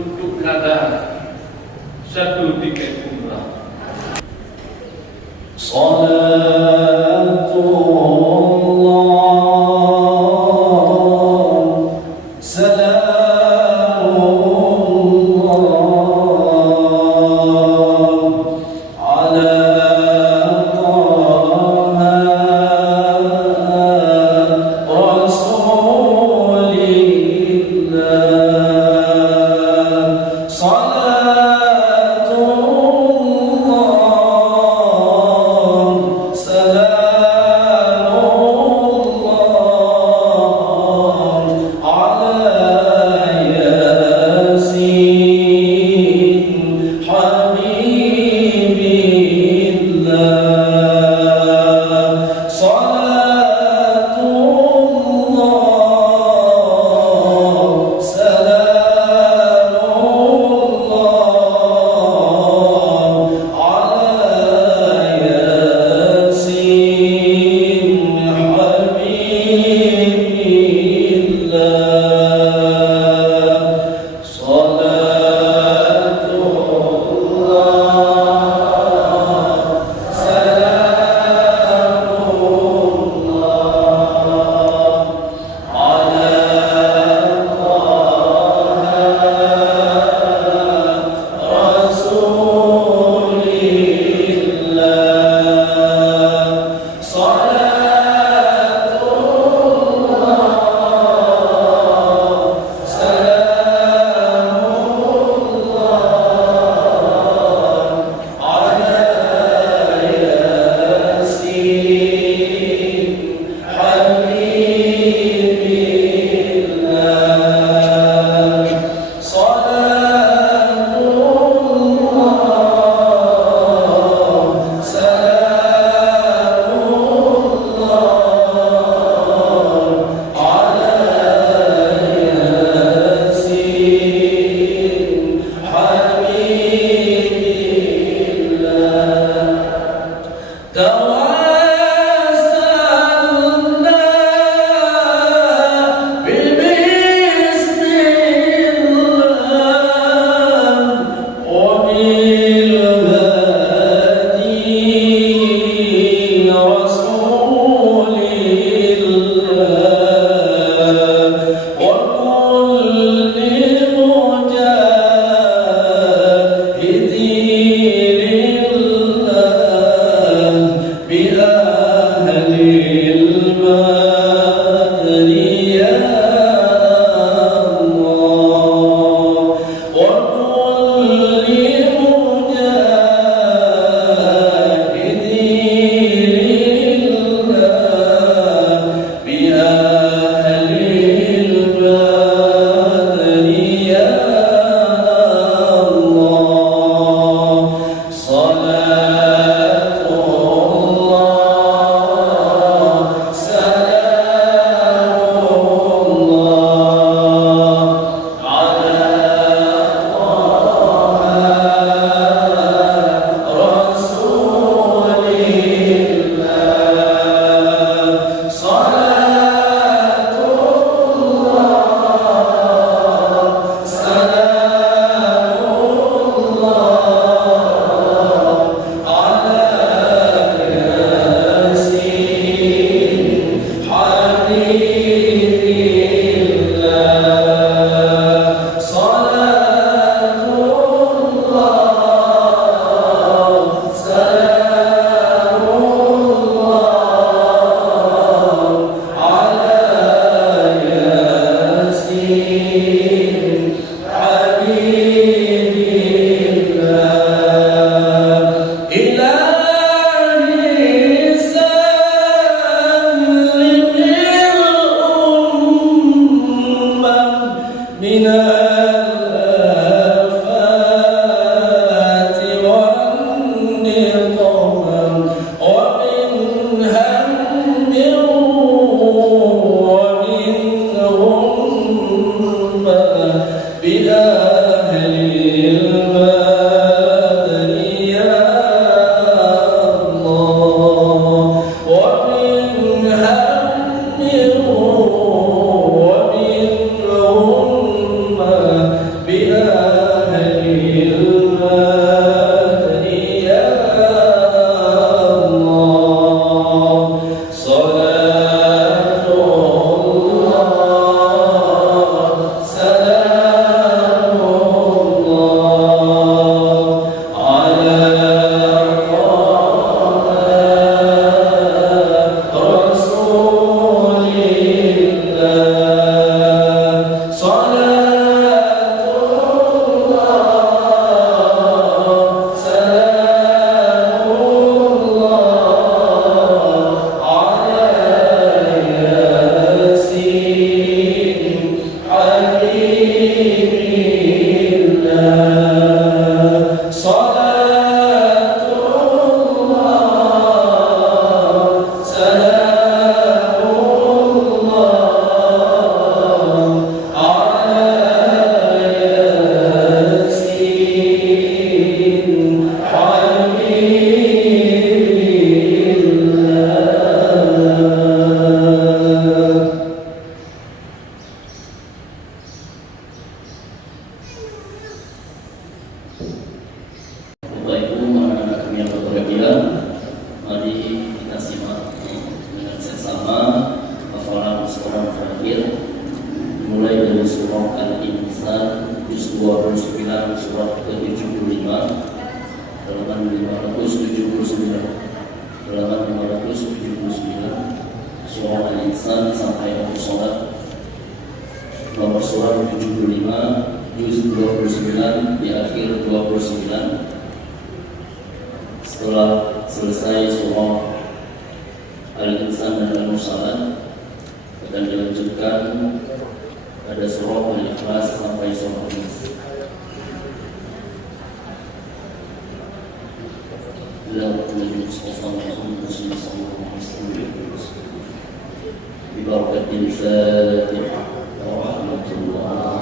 untuk nada satu tiket umrah. Salatullah, salam surah Al-Insan sampai akhir sholat. Nomor surah 75 juz 29 di akhir 29. Setelah selesai surah Al-Insan dan Al-Mursalat akan dilanjutkan pada surah Al-Ikhlas sampai surah An-Nas. ببركة الفاتحة ورحمة الله.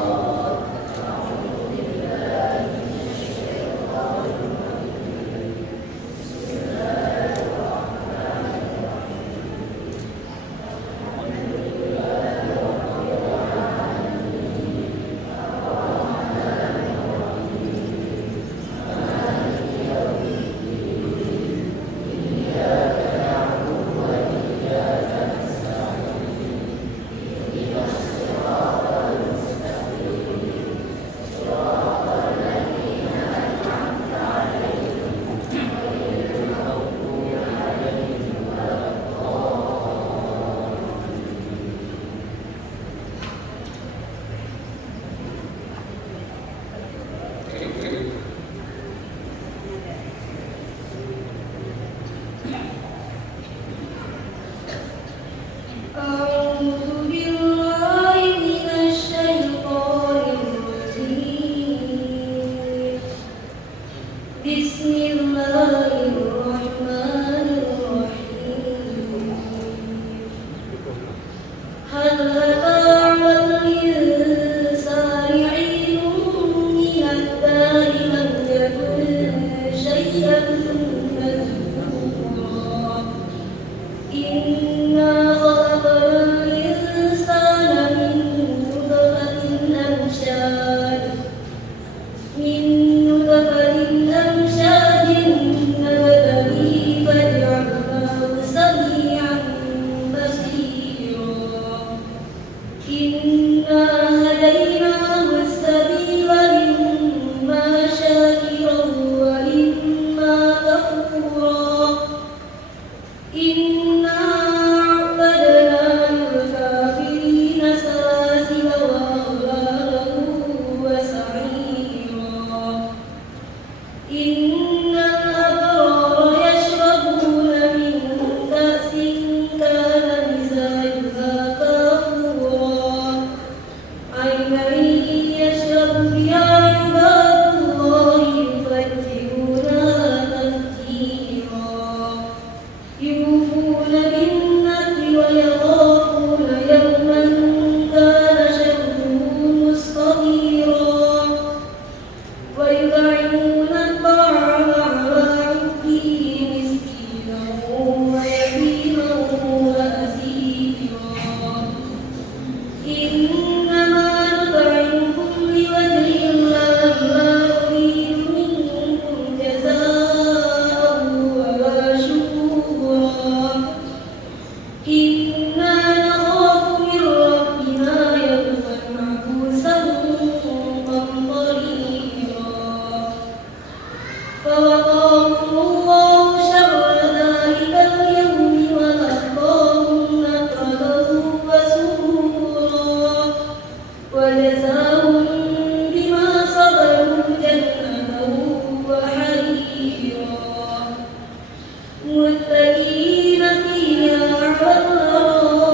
متكئين فيها على الأرائك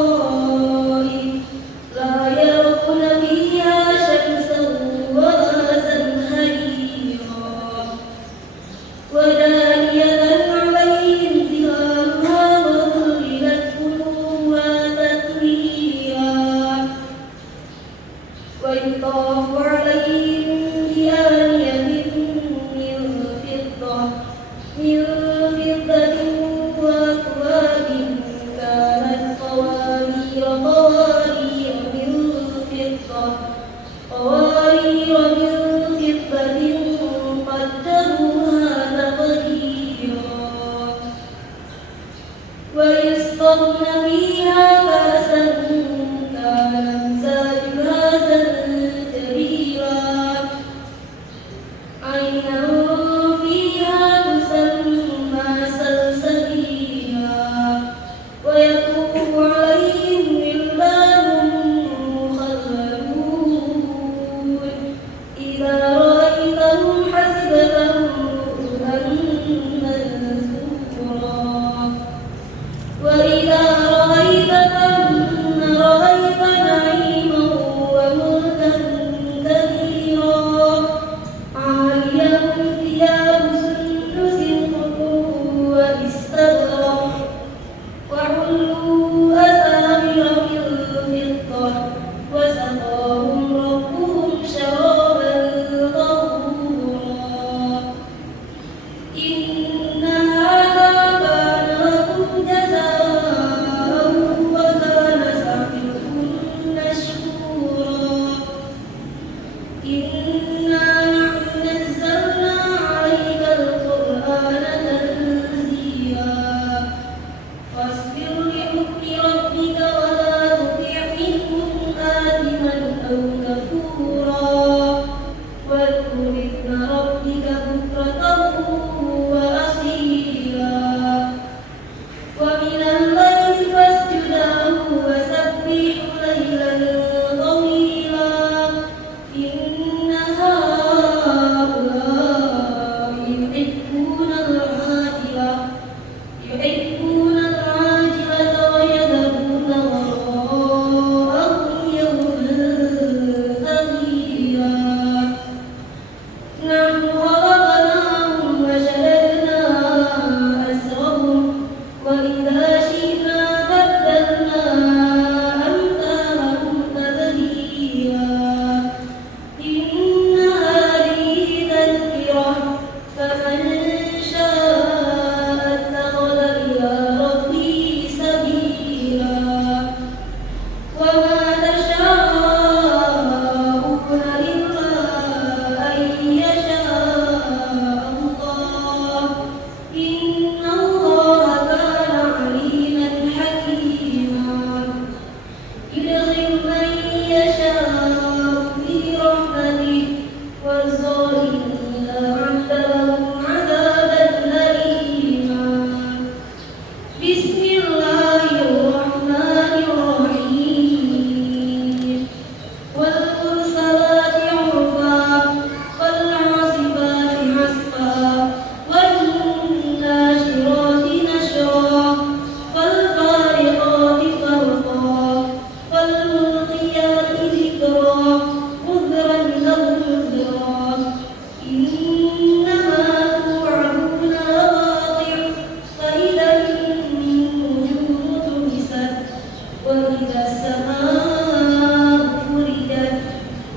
وإذا السماء فرجت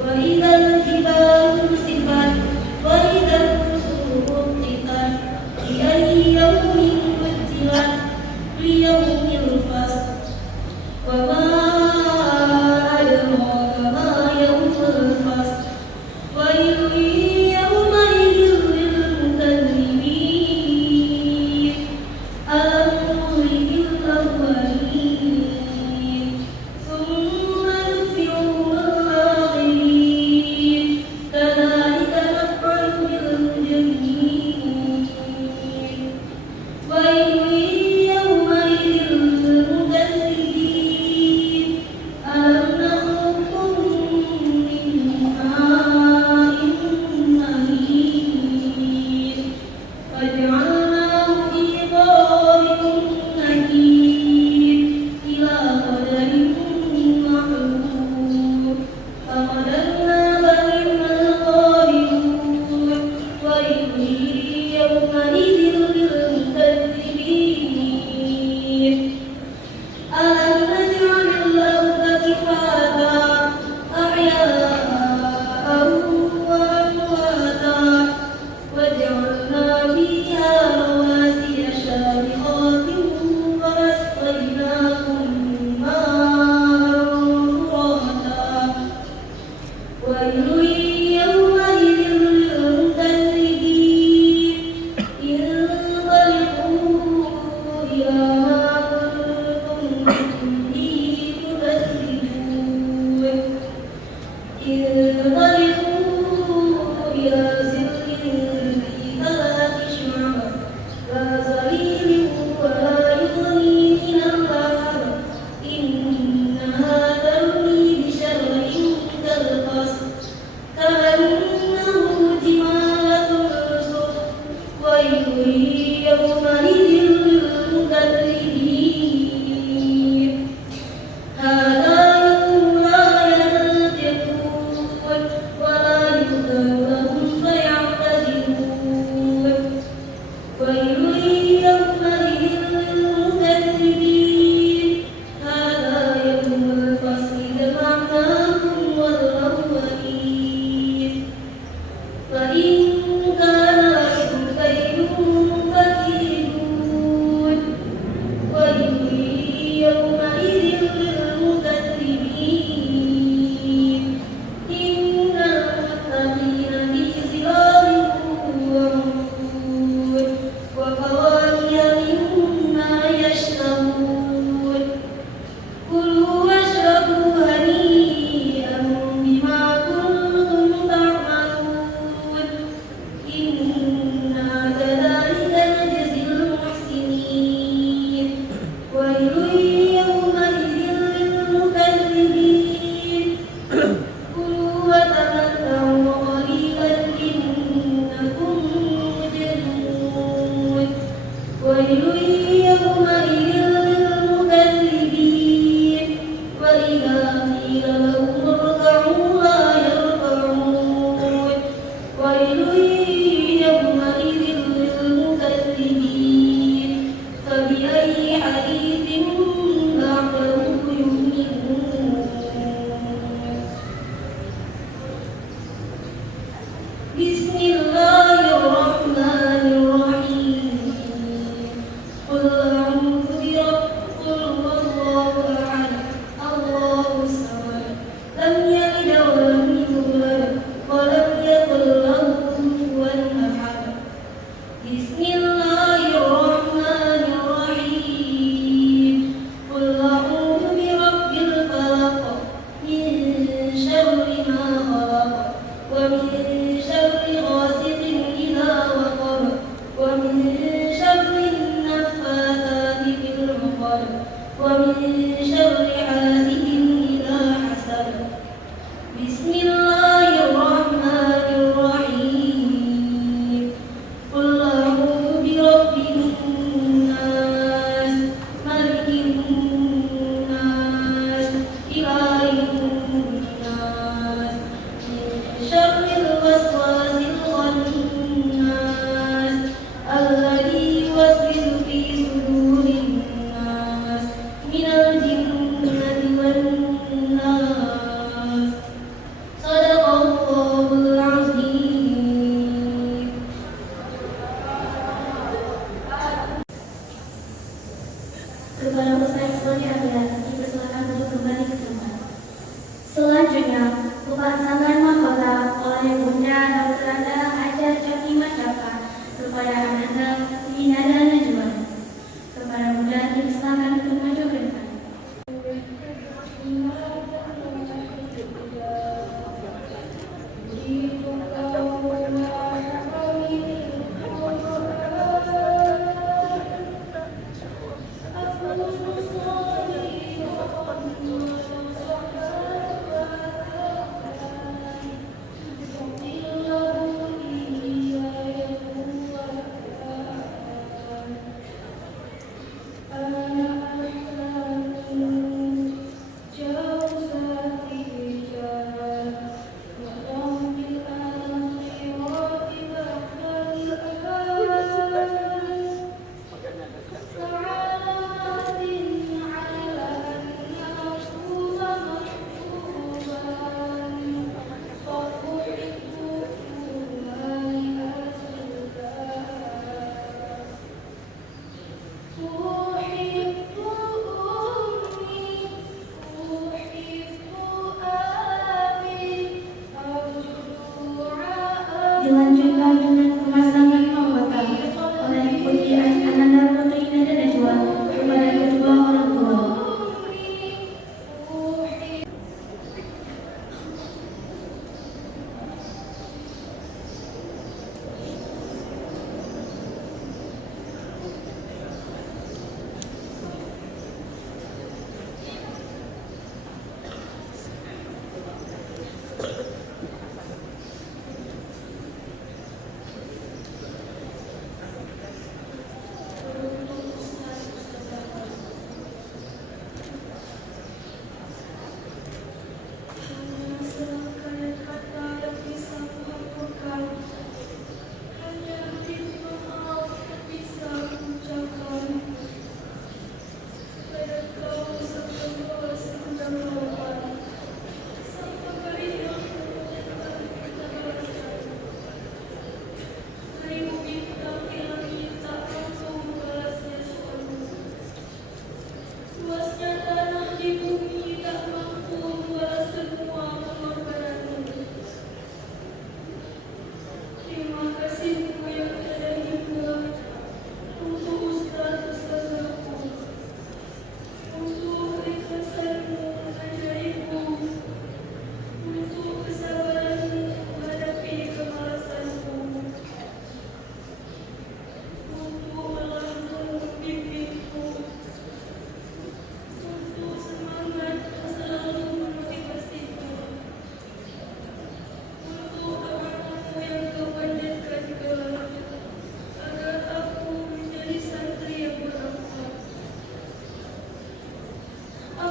وإذا الجبال نسفت وإذا الرسل قطعت لأي يوم قدرت ليوم الفصل وما أدراك ما يوم الفصل ويل يومئذ للمكذبين ألم نهلك الأولين ثم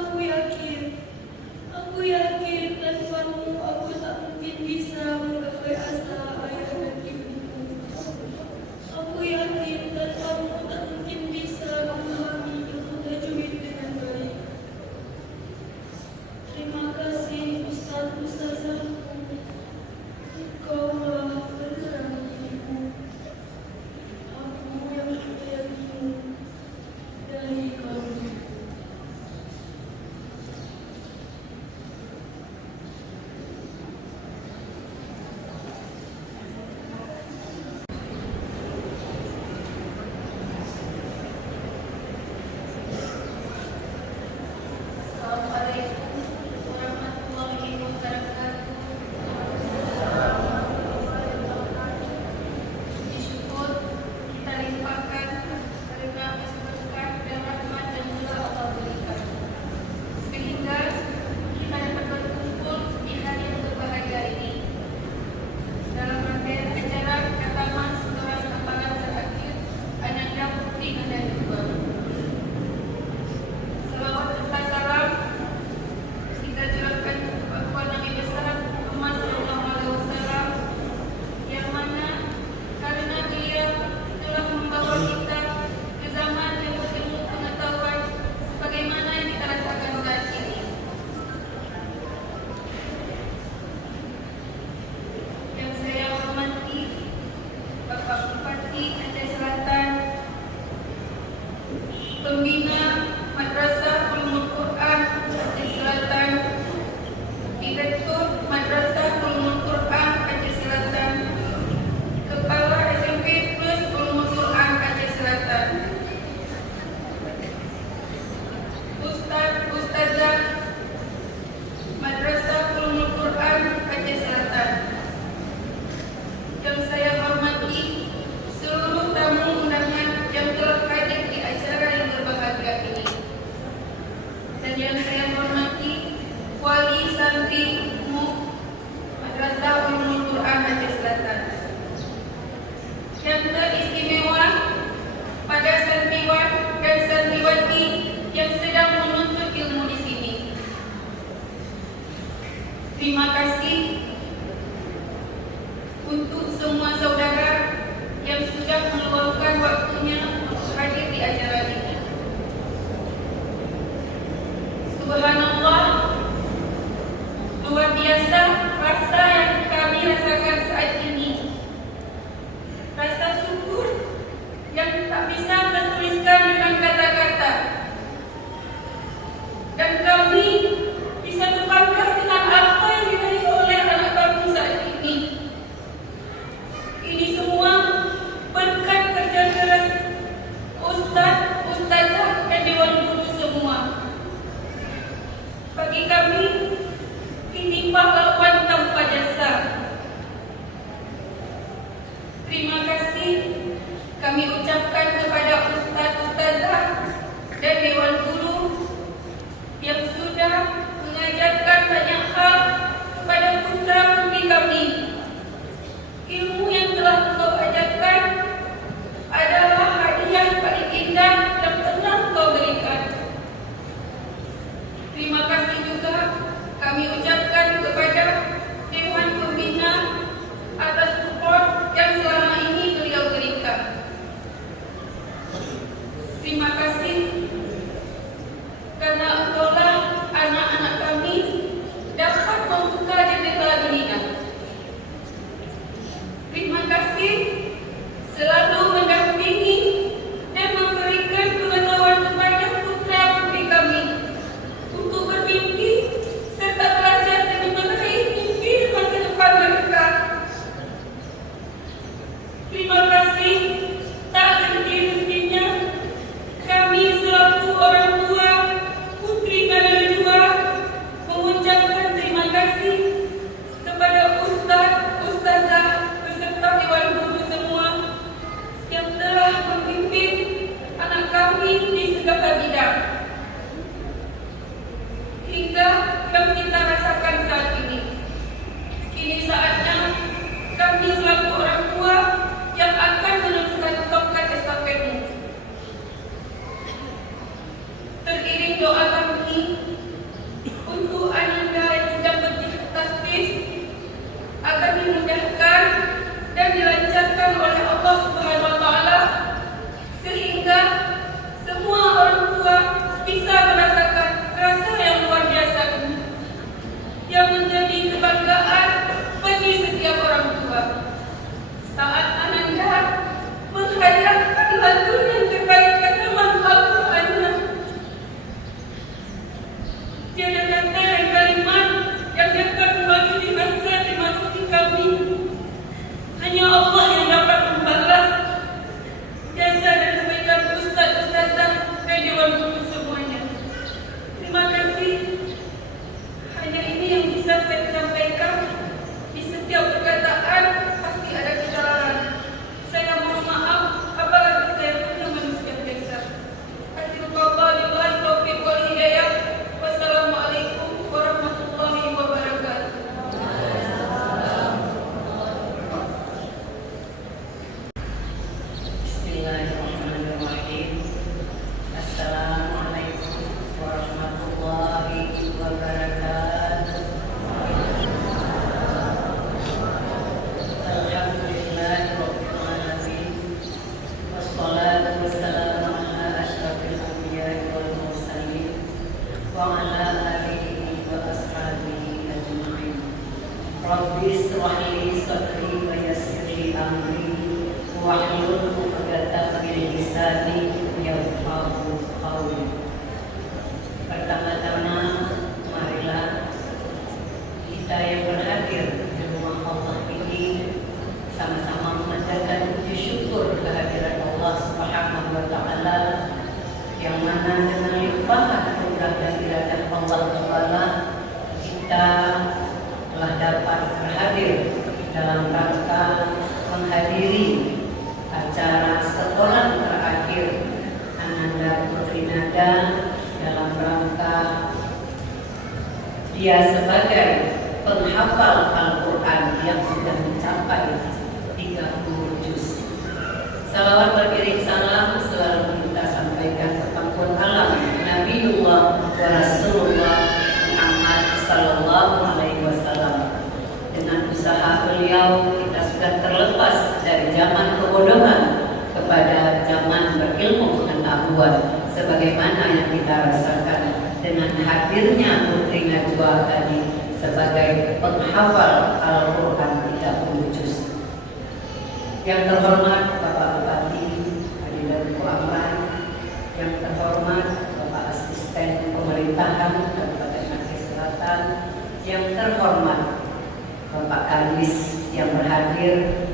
Aku yakin tanpamu aku tak mungkin bisa menggapai asa ayah dan ibuku. Aku yakin tanpamu tak mungkin bisa memahami ilmu tajwid dengan baik. Terima kasih Ustaz-Ustazahku. Engkaulah penerang diriku. Aku yang menyayangimu dari kamu. Assalamualaikum warahmatullahi wabarakatuh. Puji syukur kita limpahkan karena berkah dan rahmat yang telah Allah berikan, sehingga kita dapat berkumpul di hari yang berbahagia ini dalam rangkaian acara Kataman Setoran Hafalan Terakhir Ananda Putri Nanda II. Salawat serta salam kita curahkan kepada Nabi besar Muhammad SAW, yang mana karena beliau telah membawa kita ke zaman yang berilmu pengetahuan sebagaimana yang kita rasakan saat ini. Yang saya hormati Bapak Bupati Aceh Selatan, Pembina Madrasah Ulumul Quran Aceh Selatan, Direktur Madrasah Ulumul Quran Aceh Selatan, Kepala SMP Plus Ulumul Quran Aceh Selatan, Ustaz-Ustazah Madrasah Ulumul Quran Aceh Selatan. Yang saya hormati seluruh tamu undangan yang telah hadir di acara yang berbahagia ini. Dan yang saya hormati wali santri Madrasah Ulumul Quran Aceh Selatan. Yang teristimewa pada santriwan dan santriwati yang sedang menuntut ilmu di sini. Terima kasih untuk semua saudara yang sudah meluangkan waktunya untuk hadir di acara ini. Subhanallah, luar biasa rasa yang kami rasakan saat ini. Rasa syukur yang tak bisa tertuliskan dengan kata-kata. Dan kami bisa berbangga dengan apa yang diberi oleh anak kami saat ini. Ini semua berkat kerja keras Ustaz, Ustazah, dan Dewan Guru semua. Bagi kami, ini pahlawan tanpa jasa. Terima kasih kami ucapkan kepada Ustaz, Ustazah, dan Dewan Guru yang sudah mengajarkan banyak hal kepada putra-putri kami. Ilmu yang telah engkau ajarkan adalah hadiah paling indah yang pernah engkau berikan. Terima kasih juga kami ucapkan kepada Dewan Pembina atas support yang selama ini beliau berikan. Terima kasih karena engkaulah anak-anak kami dapat membuka jendela dunia. Terima kasih selalu mendampingi dan memberikan pengetahuan kepada putra-putri kami untuk bermimpi serta belajar demi meraih mimpi di masa depan mereka. Terima kasih tak henti-hentinya kami selaku orang tua putri kalian juga mengucapkan terima kasih kepada Ustaz, Ustazah, beserta Dewan Guru semua yang telah memimpin anak kami di segala bidang hingga yang kita rasakan saat ini. Kini saatnya kami selaku orang tua yang akan meneruskan tongkat estafetmu. Teriring doa kami Rabbi ishrah li sadri wa yassir li amri wahlul 'uqdatam min lisani yafqahu qawli. Pertama-tama marilah kita yang berhadir di rumah Allah ini sama-sama memanjatkan puji syukur kehadiran Allah Subhanahu wa taala, yang mana dengan limpahan anugerah dan iradat Allah Taala kita telah dapat berhadir dalam rangka menghadiri acara sekolah terakhir Ananda Putri Nada dalam rangka dia sebagai penghafal Al-Quran yang sudah mencapai 30 juz. Salawat beriring salam selalu kita sampaikan ke pangkuan alam Nabiullah wa Rasulullah Muhammad sallallahu alaihi wasallam. Dengan usaha beliau kita sudah terlepas dari zaman kebodohan kepada zaman berilmu pengetahuan, sebagaimana yang kita rasakan dengan hadirnya Putri Najwa tadi sebagai penghafal Al-Quran 30 juz. Yang terhormat Bapak Bupati Adidatul Amran, yang terhormat Bapak Asisten Pemerintahan Kabupaten Aceh Selatan, yang terhormat Bapak Kadis yang berhadir,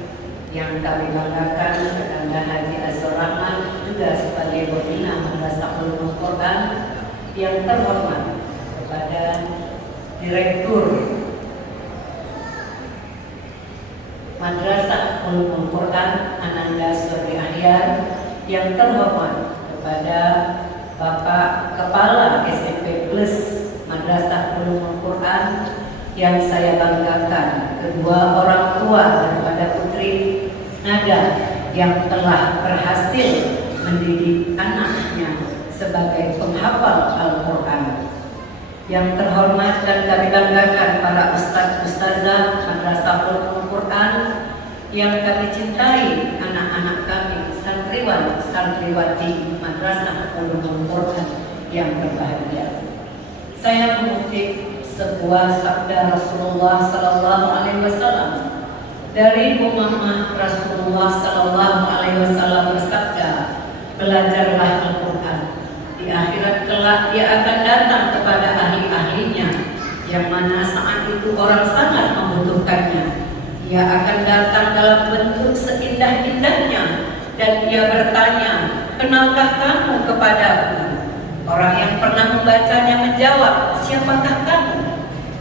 yang kami banggakan Anda Haji Azhar Rahman juga sebagai pembina Madrasah Ulumul Quran, yang terhormat kepada Direktur Madrasah Ulumul Quran Ananda Surya Ahyar, yang terhormat kepada Bapak Kepala SMP Plus Madrasah Ulumul Quran, yang saya banggakan kedua orang tua daripada Putri Nada yang telah berhasil mendidik anaknya sebagai penghafal Al-Quran. Yang terhormat dan kami banggakan para ustaz-ustazah Madrasah Ulumul Quran, yang kami cintai anak-anak kami, santriwan santriwati Madrasah Ulumul Quran yang berbahagia. Saya mengutip sebuah sabda Rasulullah sallallahu alaihi wasallam dari Umamah. Rasulullah sallallahu alaihi wasallam bersabda, belajarlah Al-Quran, di akhirat kelak dia akan datang kepada ahli-ahlinya, yang mana saat itu orang sangat membutuhkannya. Dia akan datang dalam bentuk seindah-indahnya dan dia bertanya, kenalkah kamu kepadaku? Orang yang pernah membacanya menjawab, siapakah kamu?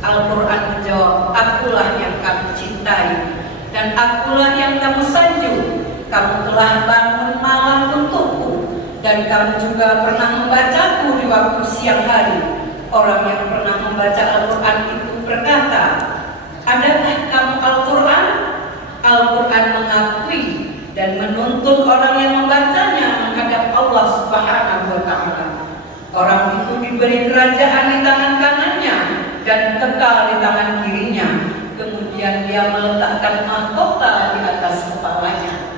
Al-Quran menjawab, akulah yang kamu cintai dan akulah yang kamu sanjung. Kamu telah bangun malam untukku dan kamu juga pernah membacaku di waktu siang hari. Orang yang pernah membaca Al-Quran itu berkata, adakah kamu Al-Quran? Al-Quran mengakui dan menuntun orang yang membacanya menghadap Allah Subhanahu wa taala. Orang itu diberi kerajaan di tangan kanannya dan kekal di tangan kirinya. Kemudian dia meletakkan mahkota di atas kepalanya.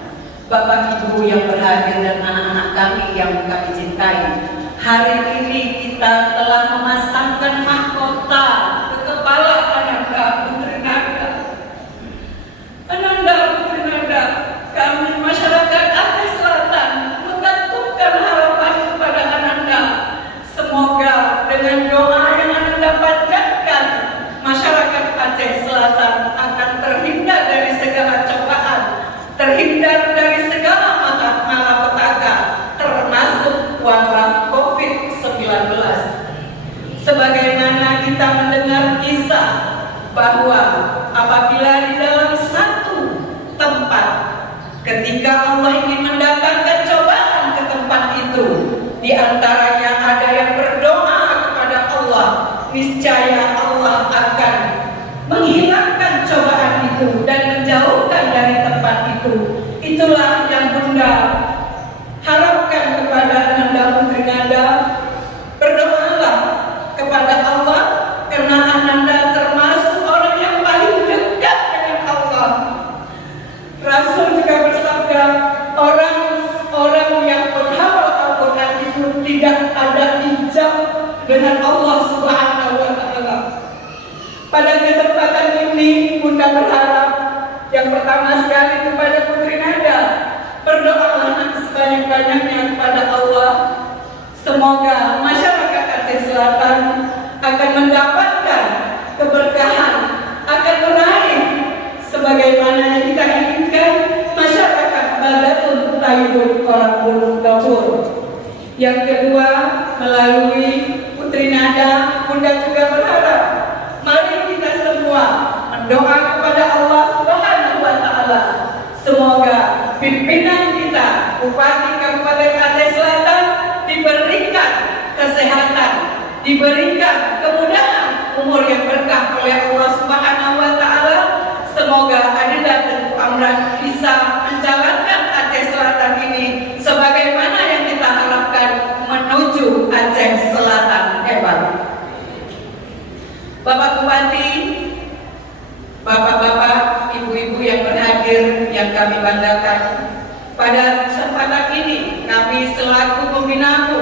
Bapak Ibu yang berhadir dan anak-anak kami yang kami cintai, hari ini kita telah memasangkan mahkota ke kepala Ananda Putri Nada. Ananda Putri Nada, kami masyarakat Aceh Selatan menggantungkan harapan kepada Ananda. Semoga dengan doa yang Ananda panjatkan, masyarakat Aceh Selatan akan terhindar dari segala cobaan, terhindar dari segala malapetaka, termasuk wabah COVID-19. Sebagaimana kita mendengar kisah bahwa apabila di dalam satu tempat, ketika Allah ingin mendatangkan cobaan ke tempat itu, di antaranya ada yang berdoa kepada Allah, niscaya Allah akan menghilangkan cobaan itu dan menjauhkan dari tempat itu. Itulah yang Bunda harapkan kepada Ananda Putri Nada. Berdoalah kepada Allah, karena Ananda termasuk orang yang paling dekat dengan Allah. Rasul juga bersabda, orang-orang yang menghafal Al-Quran itu tidak ada hijab dengan Allah Subhanahu wa taala. Pada kesempatan ini Yang pertama sekali kepada Putri Nada, berdoalah sebanyak-banyaknya kepada Allah. Semoga masyarakat Aceh Selatan akan mendapatkan keberkahan, akan menarik sebagaimana yang kita inginkan, masyarakat Badatun Tayyibun Qorabul Ghafur. Yang kedua, melalui Putri Nada, Bunda juga berharap mari kita semua mendoa kepada Allah Subhanahu wa Ta'ala. Semoga pimpinan kita, Bupati Kabupaten Aceh Selatan, diberikan kesehatan, diberikan kemudahan umur yang berkah oleh Allah Subhanahu wa Ta'ala. Semoga Adinda Tengku Amran bisa menjalankan Aceh Selatan ini sebagaimana yang kita harapkan menuju Aceh Selatan hebat. Bapak Bupati, bapak-bapak, ibu-ibu yang berhadir yang kami banggakan, pada kesempatan ini kami selaku pembinamu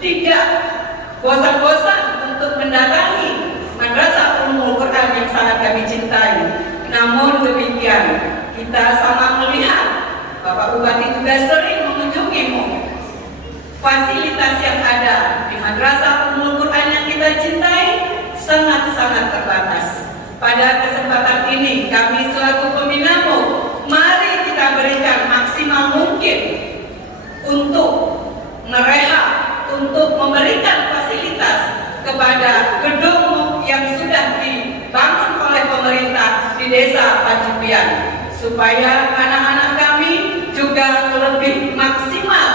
tidak bosan-bosan untuk mendatangi Madrasah Ummul Quran yang sangat kami cintai. Namun demikian, kita sama melihat Bapak Bupati juga sering mengunjungimu. Fasilitas yang ada di Madrasah Ummul Quran yang kita cintai sangat-sangat terbatas. Pada kesempatan ini kami selaku pembinamu, mari kita berikan maksimal mungkin untuk merehab, untuk memberikan fasilitas kepada gedung yang sudah dibangun oleh pemerintah di Desa Pajupian, supaya anak-anak kami juga lebih maksimal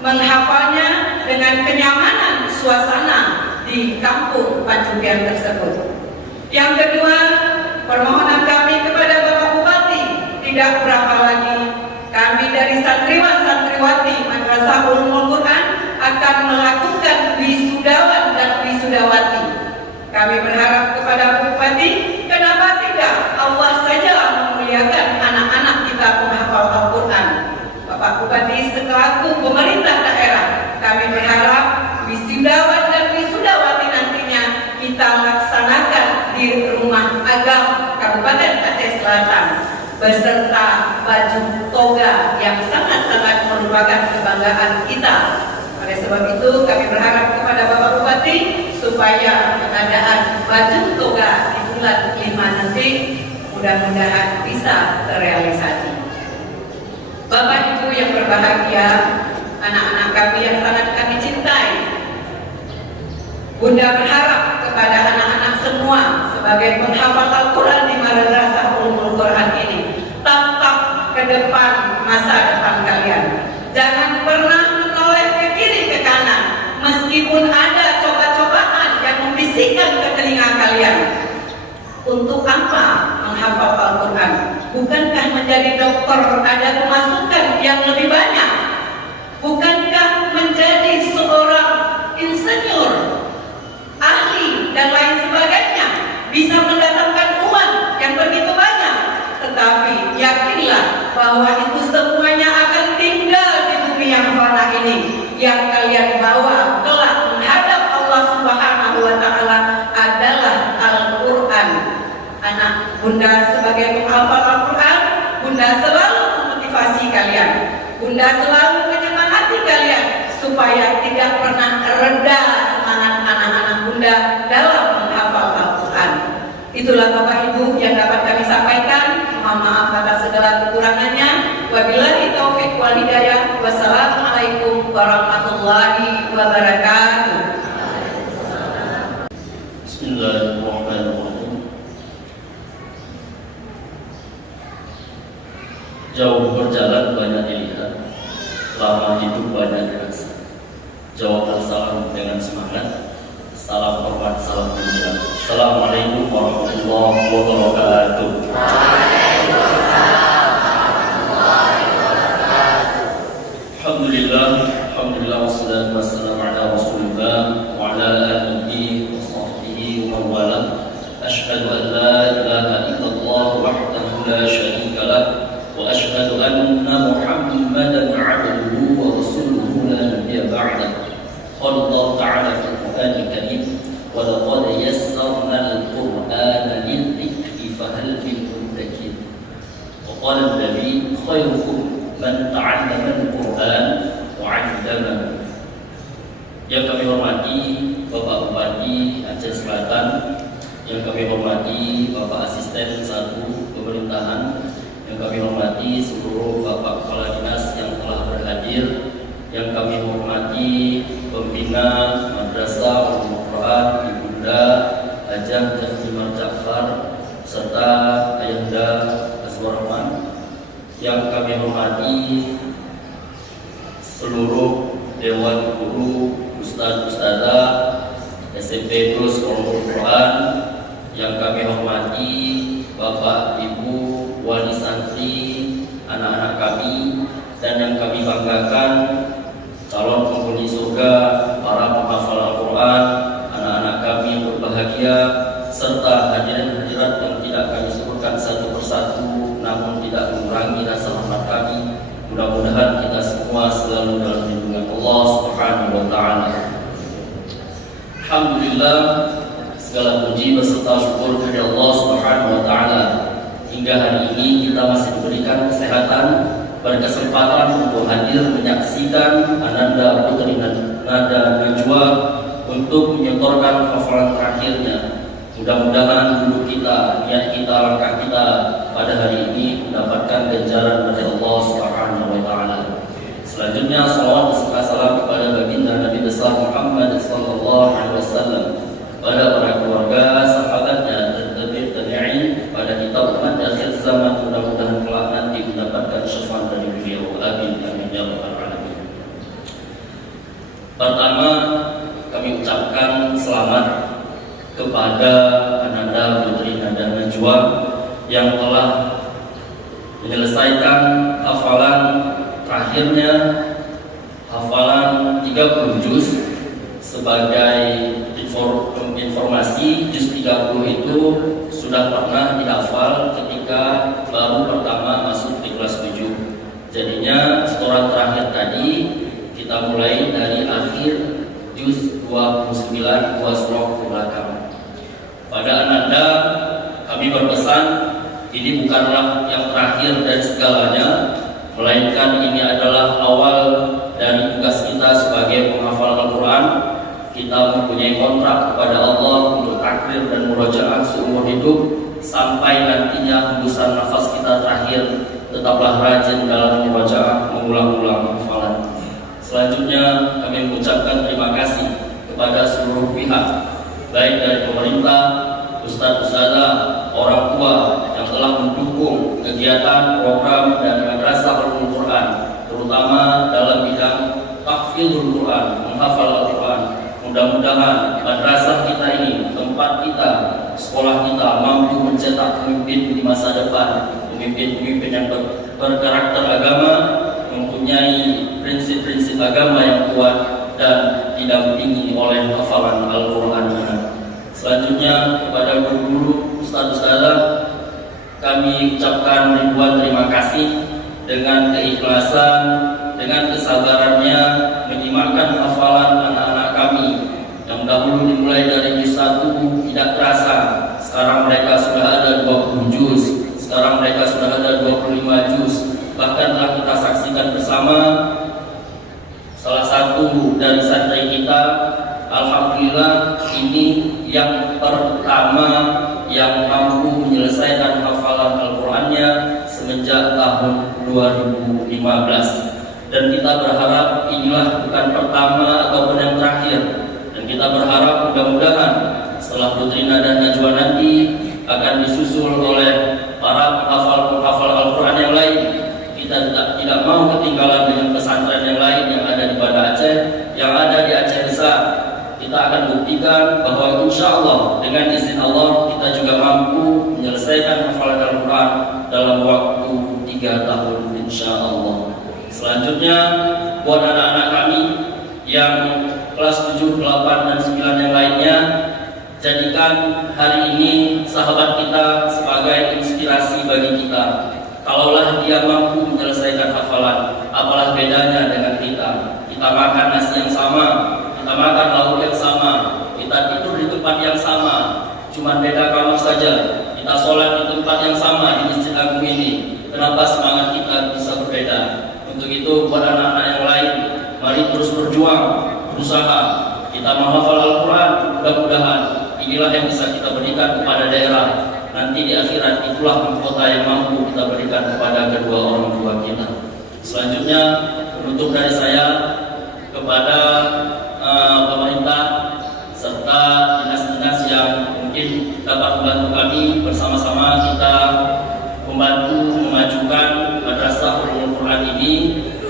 menghafalnya dengan kenyamanan suasana di kampung Pajupian tersebut. Yang kedua, permohonan kami kepada Bapak Bupati, tidak berapa lagi kami dari santriwan-santriwati Madrasah Ummul Quran akan melakukan wisudawan dan wisudawati. Kami berharap kepada Bupati, kenapa tidak Allah saja memuliakan anak-anak kita penghafal Al-Quran. Bapak Bupati selaku pemerintah daerah, kami berharap wisudawan dan wisudawati nantinya kita laksanakan di Rumah Agam Kabupaten Aceh Selatan beserta baju toga yang sangat-sangat merupakan kebanggaan kita. Oleh sebab itu kami berharap kepada Bapak Bupati supaya pengadaan baju toga di bulan 5 nanti mudah-mudahan bisa terrealisasi. Bapak Ibu yang berbahagia, anak-anak kami yang sangat kami cintai, Bunda berharap kepada anak-anak semua sebagai penghafal Al-Quran di Madrasah Ummul Quran ini, tatap ke depan masa depan kalian. Jangan pernah menoleh ke kiri ke kanan, meskipun ada coba-cobaan yang membisikkan ke telinga kalian. Untuk apa menghafal Al-Quran? Bukankah menjadi dokter ada pemasukan yang lebih banyak? Bukankah menjadi seorang insinyur, ahli dan lain sebagainya bisa mendatangkan uang yang begitu banyak? Tetapi yakinlah bahwa itu semuanya akan tinggal di bumi yang fana ini. Yang kalian bawa kelak menghadap Allah Subhanahu wa Ta'ala adalah Al-Quran. Anak Bunda sebagai penghafal Al-Quran, Bunda selalu memotivasi kalian, Bunda selalu menyemangati kalian supaya tidak pernah reda semangat anak-anak Bunda dalam menghafal Al-Quran. Itulah Bapak Ibu yang dapat kami sampaikan. Mohon maaf atas segala kekurangannya. Wabillahi taufiq wal hidayah. Wassalamualaikum warahmatullahi wabarakatuh. Bismillahirrahmanirrahim. Jauh berjalan banyak dilihat, lama hidup banyak dirasa. Jawablah salam dengan semangat. Salam hormat, salam mulia. Assalamualaikum warahmatullahi wabarakatuh. Alhamdulillah, alhamdulillah, wassalatu wassalamu ala Rasulillah wa ala alihi wa sahbihi wa wala. Asyhadu an la ilaha illallah wahdahu la syarika lah wa asyhadu anna Muhammadan 'abduhu wa rasuluhu la nabiyya ba'dah. Qala Allah ta'ala fil Qur'anil Karim wa laqad yassarna al-Qur'ana lil-dhikri fahal min muddakir. yang kami hormati Bapak Asisten 1 Pemerintahan, yang kami hormati seluruh Bapak Kepala Dinas yang telah berhadir, yang kami hormati pembina Madrasah Ulumul Quran Ibunda Hajah Jafimah Ja'far serta Ayahanda Azwarman, yang kami hormati seluruh Dewan Guru, Ustadz-Ustadzah SMP Plus Ulumul Quran, yang kami hormati Bapak Ibu Wali Santri, anak-anak kami, dan yang kami banggakan calon penghuni surga, para penghafal Al-Quran, anak-anak kami yang berbahagia, serta hadirin-hadirat yang tidak kami sebutkan satu persatu, namun tidak mengurangi rasa hormat kami. Mudah-mudahan kita semua selalu dalam lindungan Allah Subhanahu wa Ta'ala. Alhamdulillah, segala puji beserta syukur kepada Allah Subhanahu wa Ta'ala. Hingga hari ini kita masih diberikan kesehatan, berkesempatan untuk hadir menyaksikan Ananda Putri Nada Najwa untuk menyetorkan hafalan terakhirnya. Mudah-mudahan dulu kita, niat kita, langkah kita pada hari ini mendapatkan ganjaran dari Allah Subhanahu wa Ta'ala. Selanjutnya salawat serta salam kepada baginda Nabi besar Muhammad sallallahu alaihi wasallam, pada para keluarga, sahabatnya dan tabi'in, pada kita umat akhir zaman. Mudah-mudahan kelak nanti mendapatkan syafaat dari beliau. Amin amin ya rabbal alamin. Pertama, kami ucapkan selamat kepada Ananda Putri Nada Najwa yang telah menyelesaikan hafalan terakhirnya, hafalan 30 juz. Sebagai informasi, juz 30 itu sudah pernah dihafal ketika baru pertama masuk di kelas 7. Jadinya setoran terakhir tadi kita mulai dari akhir juz 29 2 surah ke belakang. Pada Ananda kami berpesan, ini bukanlah yang terakhir dari segalanya, melainkan ini adalah awal dari tugas kita sebagai penghafal Al-Quran. Kita mempunyai kontrak kepada Allah untuk takrir dan murojaah seumur hidup, sampai nantinya hembusan nafas kita terakhir. Tetaplah rajin dalam murojaah, mengulang-ulang hafalan. Selanjutnya kami mengucapkan terima kasih kepada seluruh pihak, baik dari pemerintah, ustadz-ustadzah, orang tua yang telah mendukung kegiatan program dari Madrasah Ulumul Quran, terutama dalam bidang tahfidzul Quran, menghafal Al-Quran. Mudah-mudahan madrasah kita ini, tempat kita, sekolah kita mampu mencetak pemimpin di masa depan, pemimpin-pemimpin yang berkarakter agama, mempunyai prinsip-prinsip agama yang kuat dan didampingi oleh hafalan Al-Quran. Selanjutnya kepada guru-guru, ustadz-ustadzah, kami ucapkan ribuan terima kasih dengan keikhlasan, dengan kesabarannya menyimakkan hafalan anak-anak kami yang dahulu dimulai dari juz 1 tidak terasa. Sekarang mereka sudah ada 20 juz, sekarang mereka sudah ada 25 juz. Bahkan telah kita saksikan bersama salah satu dari santri kita, alhamdulillah ini yang pertama yang mampu menyelesaikan hafalan Al-Qurannya semenjak tahun 2015. Dan kita berharap inilah bukan pertama ataupun yang terakhir. Dan kita berharap mudah-mudahan setelah Putri Nada Najwa nanti akan disusul oleh para penghafal Al-Quran yang lain. Kita tidak mau ketinggalan dengan pesantren yang lain yang ada di Banda Aceh, yang ada di Aceh Besar. Kita akan buktikan bahwa insya Allah dengan izin Allah kita juga mampu menyelesaikan hafalan Al-Quran dalam waktu 3 tahun insya Allah. Selanjutnya buat anak-anak kami yang kelas 7, 8, dan 9 yang lainnya, jadikan hari ini sahabat kita sebagai inspirasi bagi kita. Kalaulah dia mampu menyelesaikan hafalan, apalah bedanya dengan kita? Kita makan nasi yang sama, kita makan lauk yang sama, kita tidur di tempat yang sama, cuma beda kamar saja. Kita sholat di tempat yang sama di Masjid Agung ini. Kenapa semangat kita bisa berbeda? Untuk itu buat anak-anak yang lain, mari terus berjuang, berusaha. Kita menghafal Al-Quran, mudah-mudahan 3 inilah yang bisa kita berikan kepada daerah. Nanti di akhirat itulah mahkota yang mampu kita berikan kepada kedua orang tua kita. Selanjutnya, penutup dari saya kepada pemerintah serta dinas-dinas yang mungkin dapat membantu kami, bersama-sama kita membantu memajukan Madrasah Ulumul Quran ini.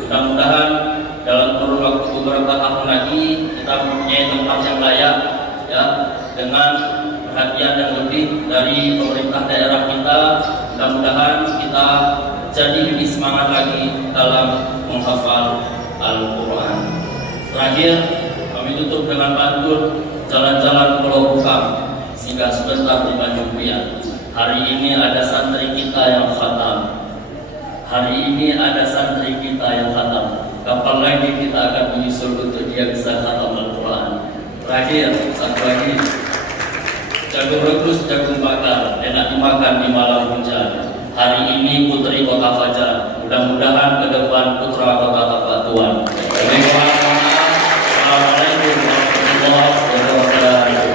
Mudah-mudahan dalam kurun waktu beberapa tahun lagi kita mempunyai tempat yang layak, ya, dengan perhatian yang lebih dari pemerintah daerah kita. Mudah-mudahan kita jadi lebih semangat lagi dalam menghafal Al-Quran. Terakhir, kami tutup dengan pantun Jalan-Jalan Pulau Bukang, singgah sebentar di Tanjung Priok. Hari ini ada santri kita yang khatam. Hari ini ada santri kita yang khatam. Kapan lagi kita akan menyusul untuk dia bisa khatam Al-Quran? Terakhir, satu lagi, jagung rebus, jagung bakar, enak dimakan di malam hujan. Hari ini putri kota fajar. Mudah-mudahan ke depan putra kota Tapak Tuan. Assalamualaikum warahmatullahi wabarakatuh.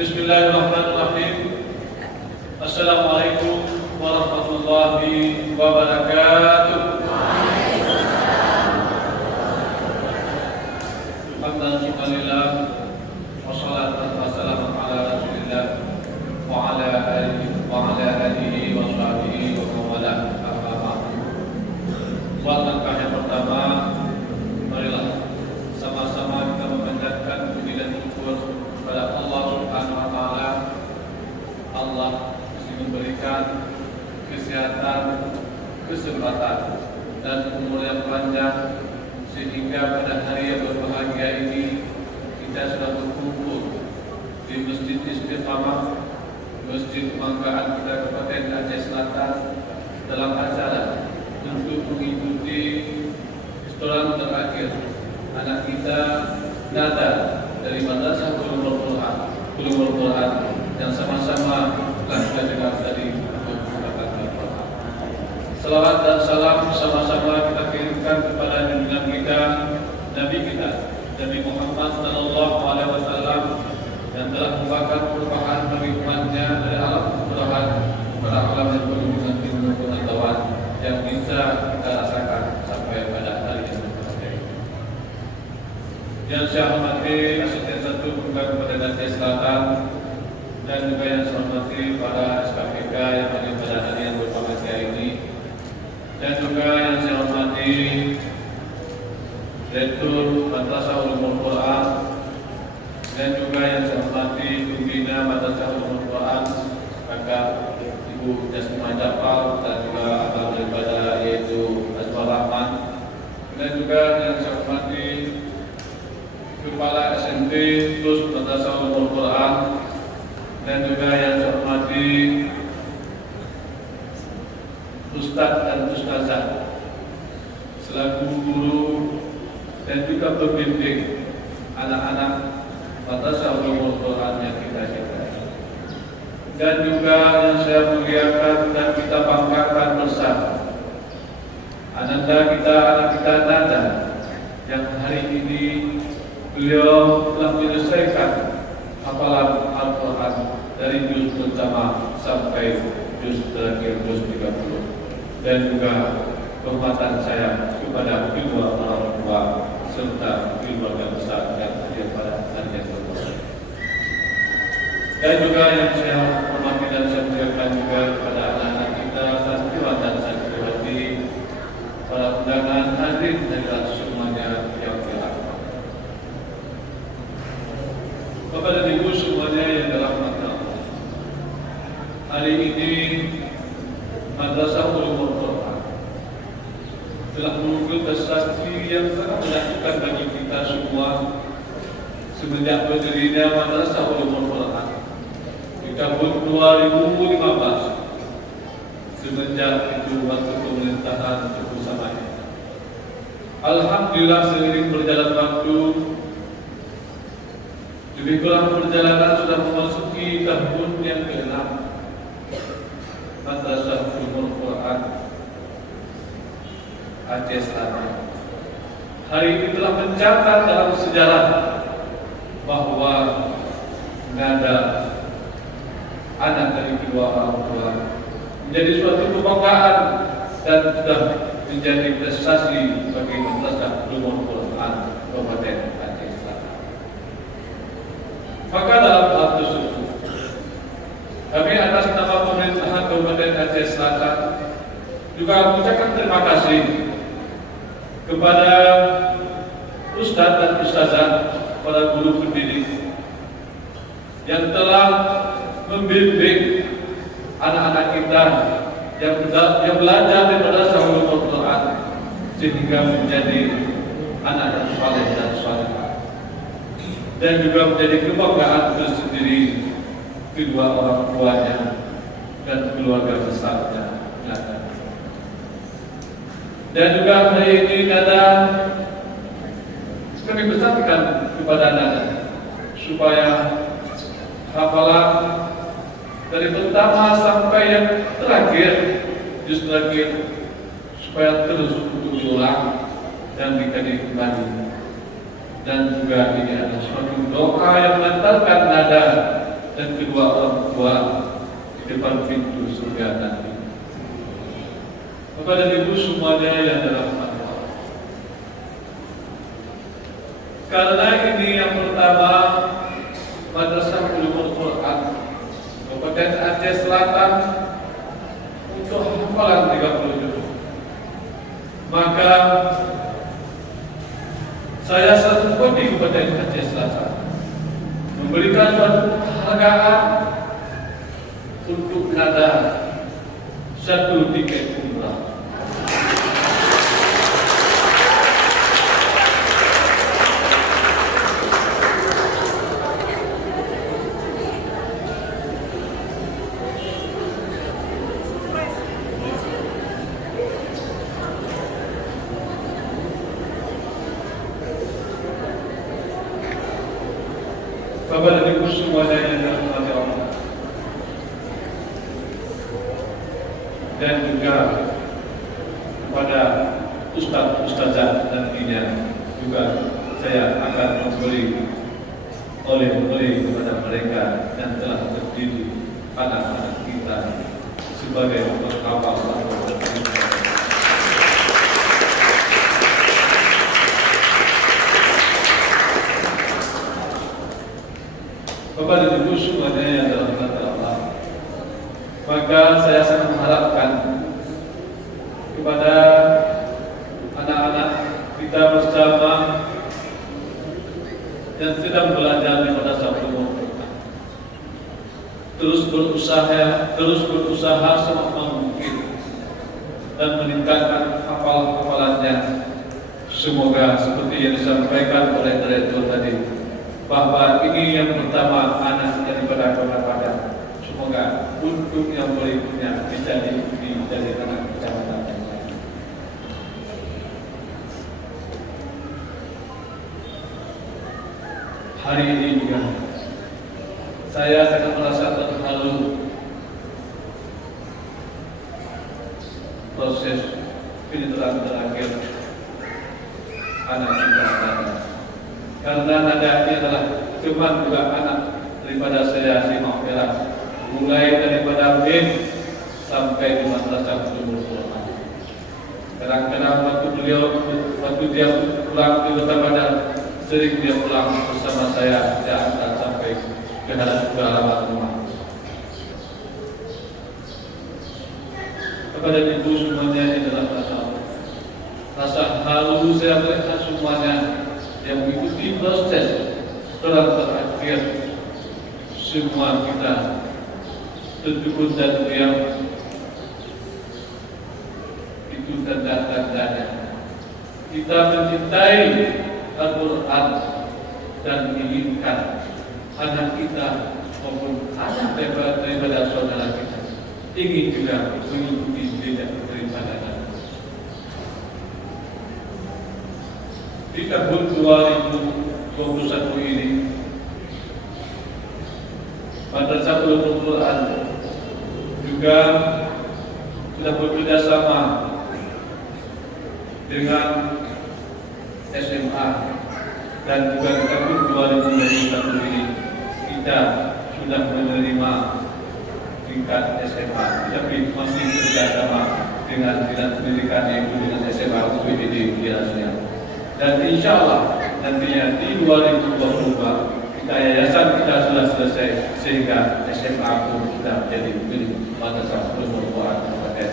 Bismillahirrahmanirrahim. Assalamualaikum warahmatullahi wabarakatuh. Alhamdulillah, wassalatu wassalamu ala Rasulillah wa ala alihi wa sahbihi wa mawala. Buat langkah yang pertama, marilah sama-sama kita memanjatkan puji dan syukur kepada Allah Subhanahu wa taala. Allah mesti memberikan kesehatan, kesempatan dan umur yang panjang sehingga pada hari yang berbahagia ini kita sudah berkumpul di Masjid Istiqamah, Masjid Kebanggaan kita Kabupaten Aceh Selatan dalam acara untuk mengikuti setoran terakhir anak kita Nada dari Madrasah Ulumul Quran yang sama-sama telah kita dengar tadi untuk mendapatkan Al-Quran. Salawat dan salam sama-sama kita kirimkan kepada junjungan kita, Nabi kita, Nabi Muhammad Sallallahu Alaihi Wasallam, yang telah membakar perubahan bagi umatnya dari alam perubahan kepada alam yang berhubungan dengan pengetahuan yang bisa kita rasakan sampai pada hari yang berikutnya. Yang saya hormati Asisten 1 Pembangunan Kabupaten Aceh Selatan dan juga yang saya hormati para SKPK yang hadir pada hari yang berbahagia ini, dan juga yang saya hormati Direktur Madrasah Ulumul Quran, dan juga yang saya hormati Pembina Madrasah Ulumul Quran, Kakak Ibu Jasmine Jafar, dan juga abang daripada yaitu Azwar Rahman, dan juga yang saya hormati Kepala SMP Plus Madrasah Ulumul Quran, dan juga yang saya hormati Ustadz dan Ustazah selaku guru dan juga pembimbing anak-anak Madrasah Ulumul Quran yang kita cintai, dan juga yang saya muliakan dan kita banggakan bersama anak kita Nada yang hari ini beliau telah menyelesaikan hafalan Al-Quran dari juz pertama sampai juz terakhir, juz 30, dan juga penghormatan saya kepada kedua orang tua serta keluarga besar yang hadir pada hari yang berbahagia. Dan juga yang saya hormati dan saya muliakan juga kepada anak-anak kita, santriwan dan santriwati, para undangan hadir dan semuanya yang dirahmati. Bapak dan Ibu semuanya yang dirahmati Allah, hari ini Madrasah Ulumul Quran telah menunggu prestasi yang sangat menyakitkan bagi kita semua semenjak berdirinya Madrasah Ulumul Quran di tahun 2015. Semenjak itu waktu pemerintahan Tengku Samain, alhamdulillah seiring berjalan waktu, lebih kurang perjalanan sudah memasuki tahun yang ke-6 Madrasah Ulumul Quran Aceh Selatan. Hari ini telah mencatat dalam sejarah bahwa nada anak dari kedua orang tua menjadi suatu kebanggaan dan sudah menjadi prestasi bagi Madrasah Ulumul Quran Kabupaten Aceh Selatan. Maka dalam hal tersebut, kami atas nama pemerintahan Kabupaten Aceh Selatan juga mengucapkan terima kasih kepada Ustadz dan Ustazah, para guru pendidik yang telah membimbing anak-anak kita yang belajar di Madrasah Ulumul Quran sehingga menjadi anak yang saleh dan salehah, dan juga menjadi kebanggaan tersendiri kedua orang tuanya dan keluarga besarnya. Dan juga hari ini Nada kami pesankan kepada Nada supaya hafalan dari pertama sampai yang terakhir juz terakhir supaya terus untuk diulang dan dikaji kembali. Dan juga ini adalah suatu doa yang mengantarkan Nada dan kedua orang tua di depan pintu surga nanti. Kepada ibu semuanya yang dirahmati Allah, karena ini yang pertama Madrasah Ulumul Quran Kabupaten Aceh Selatan untuk hafalan 30 juz, maka saya satu di Kabupaten Aceh Selatan memberikan suatu penghargaan untuk Nada 1 tiket umrah. Kepada ibu semuanya yang dirahmati Allah, dan juga kepada ustaz-ustazah nantinya juga saya akan memberi oleh-oleh kepada mereka yang telah terdidik anak-anak kita sebagai pengawal Al-Quran. Kepada ibu semuanya yang dirahmati Allah, maka saya sangat mengharapkan kepada anak-anak kita bersama yang sedang belajar di Madrasah Ulumul Quran terus berusaha semaksimal mungkin dan meningkatkan hafalannya. Semoga seperti yang disampaikan oleh direktur tadi, bahwa ini yang pertama anak daripada kepada. Semoga untuk yang berikutnya bisa diikuti dari anak kecamatan yang lain. Hari ini juga saya sangat merasa terharu proses penyetelan terakhir anak kita Nada. Karena Nada ini adalah teman juga anak daripada saya si Mahfirah, mulai daripada bin sampai di Madrasah Ulumul Quran. Kadang-kadang waktu dia pulang di Kota Padang, sering dia pulang bersama saya, dia antar sampai ke halaman rumah. Kepada ibu semuanya ini adalah rasa halu saya melihat semuanya yang mengikuti proses setelah terakhir. Semua kita tentu dan diam itu tanda-tandanya kita mencintai Al-Quran dan inginkan anak kita maupun anak daripada saudara kita ingin juga mengikuti jejak daripada Nabi. Di tahun 2021 ini Madrasah Ulumul Quran juga sudah bekerjasama dengan SMA, dan juga di tahun 2021 ini kita sudah menerima tingkat SMA, tapi masih kerjasama dengan dinas pendidikan yaitu dengan SMA UPD di Rasnya. Dan insya Allah nantinya di 2022 yayasan kita sudah selesai sehingga SMA pun sudah menjadi milik Madrasah Ulumul Quran Kabupaten.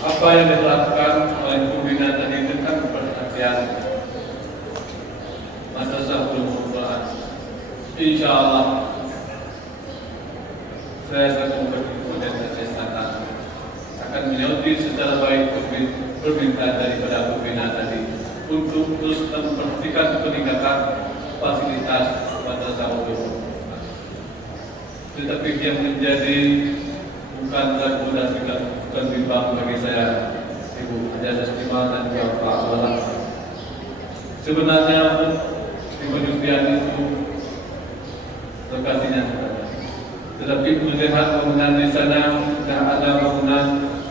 Apa yang dilakukan oleh pembina tadi itu kan perhatian Madrasah Ulumul Quran. Insya Allah saya selaku Kemudian Selatan akan menyauti secara baik permintaan daripada pembina tadi untuk terus memperhatikan peningkatan fasilitas Madrasah Ulumul Quran. Tetapi yang menjadi bukan ragu dan juga bukan bimbang bagi saya, Ibu Haja Sestima dan juga Pak Wala. Sebenarnya di Penjudian itu lokasinya sebenarnya, tetapi melihat bangunan di sana sudah ada bangunan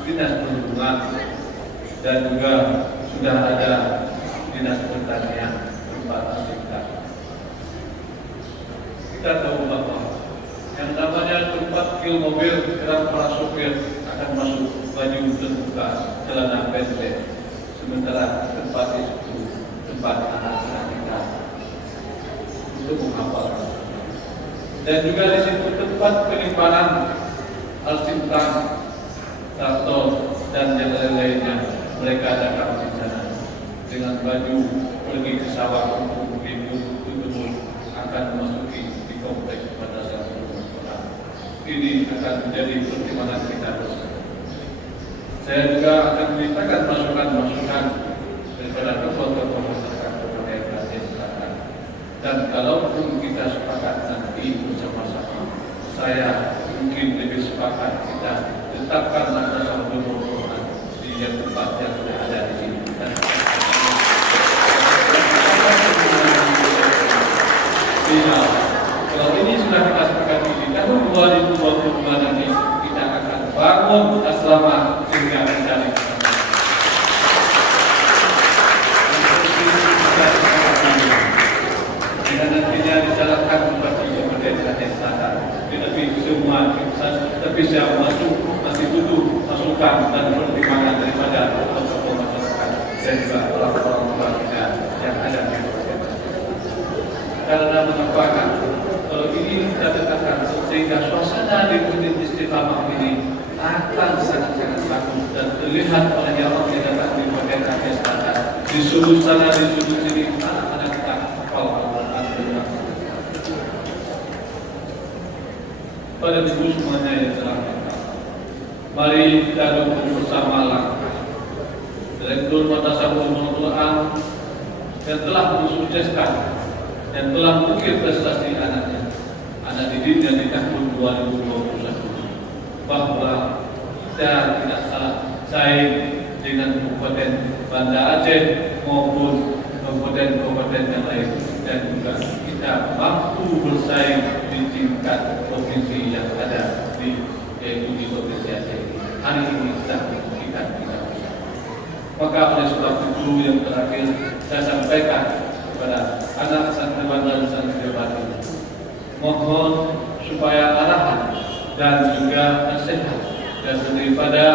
dinas perhubungan dan juga sudah ada dinas pertanian tempat kita. Kita tahu bahwa yang namanya tempat parkir mobil kerap para sopir akan masuk baju terbuka, celana pendek, sementara tempat itu tempat anak-anak kita untuk menghafal. Dan juga di situ tempat penyimpanan arsintang, traktor dan yang lain-lainnya. Mereka datang di sana dengan baju pergi ke sawah untuk betul-betul akan memasuki di kompleks Madrasah Ulumul Quran. Ini akan menjadi pertimbangan kita bersama. Saya juga akan mintakan masukan-masukan daripada tokoh-tokoh masyarakat kepada Kabupaten Selatan. Dan kalaupun kita sepakat nanti bersama-sama, saya mungkin lebih sepakat kita tetapkan Madrasah Ulumul Quran di tempat yang sudah ada di sini. Dan kalau ini sudah kita sepakati di tahun 2022 nanti kita akan bangun asrama sehingga mencari. Dan nantinya disalahkan bagi Kabupaten Selatan. Tetapi semua tapi saya masih butuh masukan dan pertimbangan daripada tokoh masyarakat dan juga orang-orang tua kita yang ada di Kabupaten. Karena mengapa kalau ini kita tetapkan sehingga suasana di Masjid Istiqamah ini akan sangat-sangat bagus dan terlihat oleh orang yang datang di Kabupaten Selatan. Di sudut sana, di sudut sini, anak-anak kita hafal Al-Quran. Pada ibu semuanya yang telah datang, mari kita duduk bersama Direktur Madrasah Ulumul Quran yang telah mensukseskan dan telah mengukir prestasi anaknya, anak didiknya di tahun 2021, bahwa kita tidak salah saing dengan Kabupaten Banda Aceh maupun kabupaten-kabupaten yang lain, dan juga kita mampu bersaing di tingkat provinsi yang ada yaitu di Provinsi Aceh. Hari ini kita membuktikan kita bisa. Maka oleh sebab itu yang terakhir saya sampaikan kepada anak santriwan dan santriwati, mohon supaya arahan dan juga nasihat dan daripada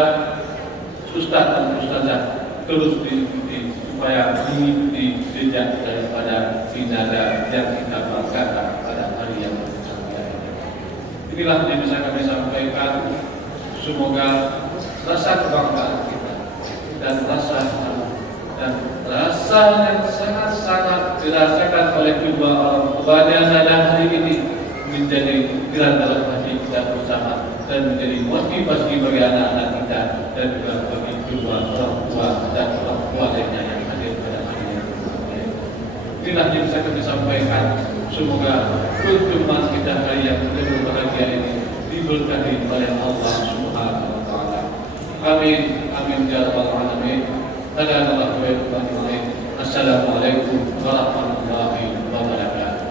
ustaz dan ustazah terus diikuti supaya mengikuti jejak daripada sinada yang kita banggakan pada hari yang berbahagia ini. Inilah yang bisa kami sampaikan. Semoga rasa kebanggaan kita dan rasa yang sangat-sangat dirasakan oleh kedua orang tuanya pada hari ini menjadi pikiran dalam hati kita bersama dan menjadi motivasi bagi anak-anak kita dan juga bagi kedua orang tua dan orang tua lainnya yang hadir pada hari ini. Inilah yang bisa kami sampaikan. Semoga pertemuan kita hari yang berbahagia ini diberkahi oleh Allah Subhanahu wa taala. Amin amin ya rabbal alamin. Assalamualaikum warahmatullahi wabarakatuh.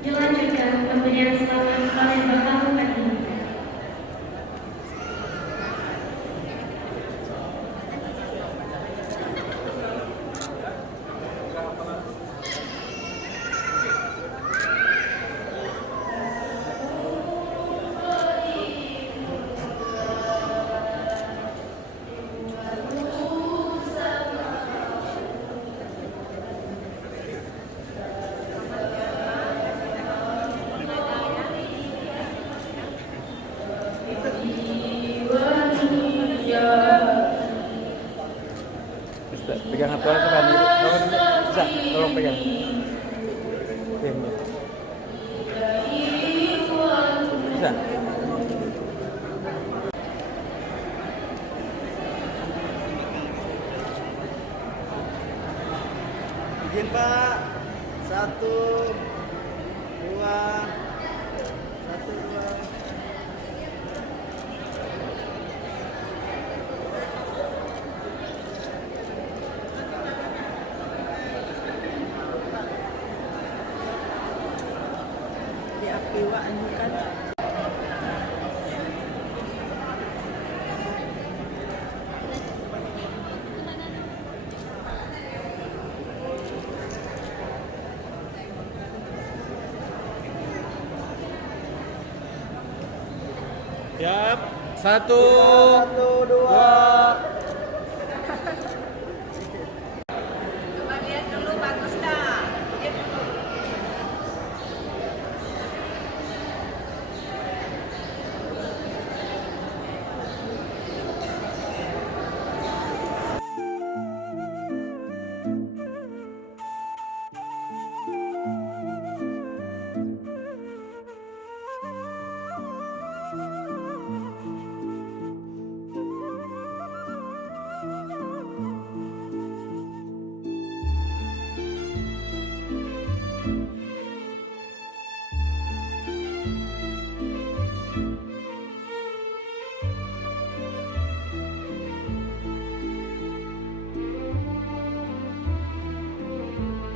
Dilanjutkan pemberian selamat oleh Bapak Bupati. Pegang HP orang kan bisa tolong pegang. Bisa. Izin Pak. 1 2 1 2. Dewa anjurkan. Siap. 1, 2,